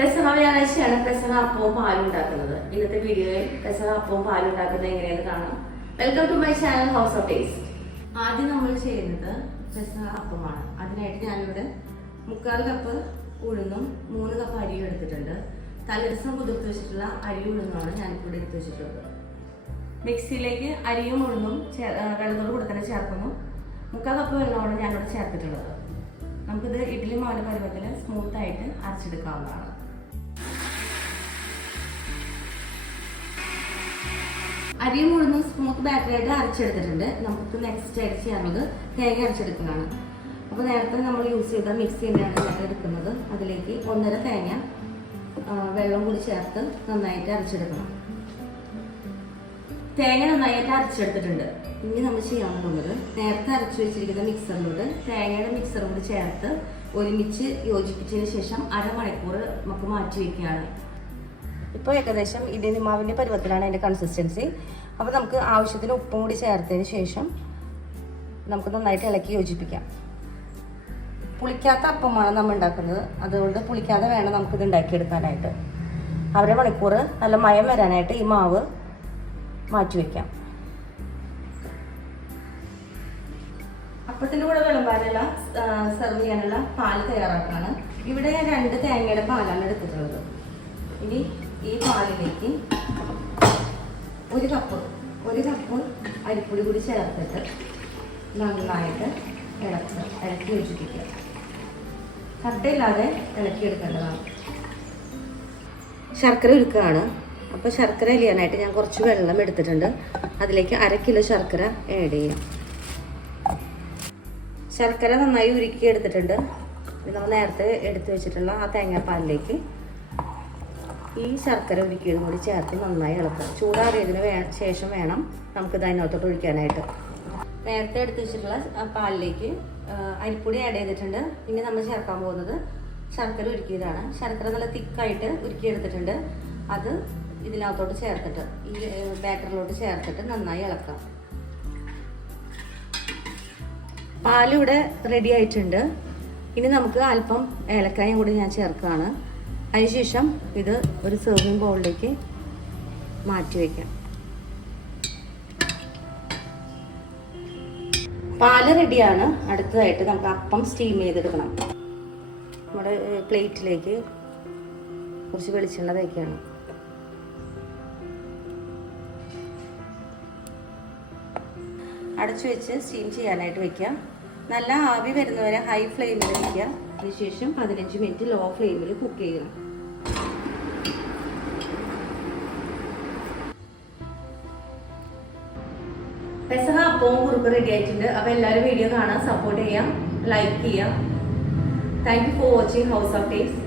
പെസഹ വ്യാഴാഴ്ചയാണ് പെസഹ അപ്പവും പാലും ഉണ്ടാക്കുന്നത്. ഇന്നത്തെ വീഡിയോയിൽ പെസഹ അപ്പവും പാലും ഉണ്ടാക്കുന്നത് എങ്ങനെയെന്ന് കാണാം. Welcome to my channel house of taste. ആദ്യം നമ്മൾ ചെയ്യുന്നത് പെസഹ അപ്പമാണ്. അതിനായിട്ട് ഞാനിവിടെ 3/4 കപ്പ് ഉഴുന്നും 3 കപ്പ് അരിയും എടുത്തിട്ടുണ്ട്. തലേദിവസം കുതിർത്ത് വെച്ചിട്ടുള്ള അരി ഉഴുന്നുമാണ് ഞാനിവിടെ എടുത്ത് വെച്ചിട്ടുള്ളത്. മിക്സിയിലേക്ക് അരിയും ഉഴുന്നും വെള്ളത്തോട് കൂടെ തന്നെ ചേർക്കുന്നു. 3/4 കപ്പ് വെള്ളമാണ് ഞാനിവിടെ ചേർത്തിട്ടുള്ളത്. നമുക്കിത് ഇഡ്ഡലി മാവിന്റെ പരുവത്തിൽ സ്മൂത്തായിട്ട് അരച്ചെടുക്കാവുന്നതാണ്. അരിയും ഉഴുന്നും സ്മൂത്ത് ബാറ്ററായിട്ട് അരച്ചെടുത്തിട്ടുണ്ട്. നമുക്ക് നെക്സ്റ്റ് ആയിട്ട് ചെയ്യാനുള്ളത് തേങ്ങ അരച്ചെടുക്കുന്നതാണ്. അപ്പോൾ നേരത്തെ നമ്മൾ യൂസ് ചെയ്ത മിക്സി തന്നെയാണ് ഞാൻ എടുക്കുന്നത്. അതിലേക്ക് 1.5 തേങ്ങ വെള്ളം കൂടി ചേർത്ത് നന്നായിട്ട് അരച്ചെടുക്കണം. തേങ്ങ നന്നായിട്ട് അരച്ചെടുത്തിട്ടുണ്ട്. ഇനി നമ്മൾ ചെയ്യാനുള്ളത് നേരത്തെ അരച്ചു വെച്ചിരിക്കുന്ന മിക്സറിലോട്ട് തേങ്ങയുടെ മിക്സർ കൂടി ചേർത്ത് ഒരുമിച്ച് യോജിപ്പിച്ചതിന് ശേഷം അരമണിക്കൂർ നമുക്ക് മാറ്റി വയ്ക്കുകയാണ്. ഇപ്പോൾ ഏകദേശം ഇഡ്ഡലി മാവിൻ്റെ പരുവത്തിലാണ് അതിൻ്റെ കൺസിസ്റ്റൻസി. അപ്പോൾ നമുക്ക് ആവശ്യത്തിന് ഉപ്പും കൂടി ചേർത്തതിന് ശേഷം നമുക്ക് നന്നായിട്ട് ഇളക്കി യോജിപ്പിക്കാം. പുളിക്കാത്ത അപ്പമാണ് നമ്മൾ ഉണ്ടാക്കുന്നത്. അതുകൊണ്ട് പുളിക്കാതെ വേണം നമുക്കിത് ഉണ്ടാക്കിയെടുക്കാനായിട്ട്. അരമണിക്കൂർ നല്ല മയം വരാനായിട്ട് ഈ മാവ് മാറ്റി വയ്ക്കാം. അപ്പത്തിൻ്റെ കൂടെ വിളമ്പാനുള്ള സെർവ് ചെയ്യാനുള്ള പാല് തയ്യാറാക്കാണ്. ഇവിടെ ഞാൻ 2 തേങ്ങയുടെ പാലാണ് എടുത്തിട്ടുള്ളത്. ഇനി ഈ പാലിലേക്ക് 1 കപ്പ് അരിപ്പൊടി കൂടി ചേർത്തിട്ട് നന്നായിട്ട് ഇളക്കി യോജിപ്പിക്കുക. കട്ടയില്ലാതെ ഇളക്കിയെടുക്കേണ്ടതാണ്. ശർക്കര ഉരുക്കുകയാണ്. അപ്പോൾ ശർക്കര അലിയാനായിട്ട് ഞാൻ കുറച്ച് വെള്ളം എടുത്തിട്ടുണ്ട്. അതിലേക്ക് 1/2 കിലോ ശർക്കര ആഡ് ചെയ്യാം. ശർക്കര നന്നായി ഉരുക്കി എടുത്തിട്ടുണ്ട്. നമ്മൾ നേരത്തെ എടുത്തു വെച്ചിട്ടുള്ള ആ തേങ്ങാപ്പാലിലേക്ക് ഈ ശർക്കര ഉരുക്കിയതും കൂടി ചേർത്ത് നന്നായി ഇളക്കുക. ചൂടാറിയതിന് ശേഷം വേണം നമുക്കിത് അതിനകത്തോട്ട് ഒഴിക്കാനായിട്ട്. നേരത്തെ എടുത്തു വെച്ചിട്ടുള്ള പാലിലേക്ക് അരിപ്പൊടി ആഡ് ചെയ്തിട്ടുണ്ട്. ഇനി നമ്മൾ ചേർക്കാൻ പോകുന്നത് ശർക്കര ഉരുക്കിയതാണ്. ശർക്കര നല്ല തിക്കായിട്ട് ഉരുക്കിയെടുത്തിട്ടുണ്ട്. അത് ഇതിനകത്തോട്ട് ചേർത്തിട്ട് ഈ ബാറ്ററിലോട്ട് ചേർത്തിട്ട് നന്നായി ഇളക്കാം. പാലിവിടെ റെഡി ആയിട്ടുണ്ട്. ഇനി നമുക്ക് അല്പം ഏലക്കായും കൂടി ഞാൻ ചേർക്കുകയാണ്. അതിനുശേഷം ഇത് ഒരു സെർവിങ് ബൗളിലേക്ക് മാറ്റി വയ്ക്കാം. പാല് റെഡിയാണ്. അടുത്തതായിട്ട് നമുക്ക് അപ്പം സ്റ്റീം ചെയ്തെടുക്കണം. നമ്മുടെ പ്ലേറ്റിലേക്ക് കുറച്ച് വെളിച്ചെണ്ണ തേക്കുകയാണ്. അടച്ചു വെച്ച് സ്റ്റീം ചെയ്യാനായിട്ട് വെക്കുക. നല്ല ആവി വരുന്നവരെ ഹൈ ഫ്ലെയിമിൽ വയ്ക്കുക. അതിനുശേഷം 15 മിനിറ്റ് ലോ ഫ്ലെയിമിൽ കുക്ക് ചെയ്യണം. പെസഹ അപ്പവും കുറുക്ക് റെഡി ആയിട്ടുണ്ട്. അപ്പോൾ എല്ലാവരും വീഡിയോ കാണാൻ സപ്പോർട്ട് ചെയ്യാം, ലൈക്ക് ചെയ്യാം. Thank you for watching house of taste.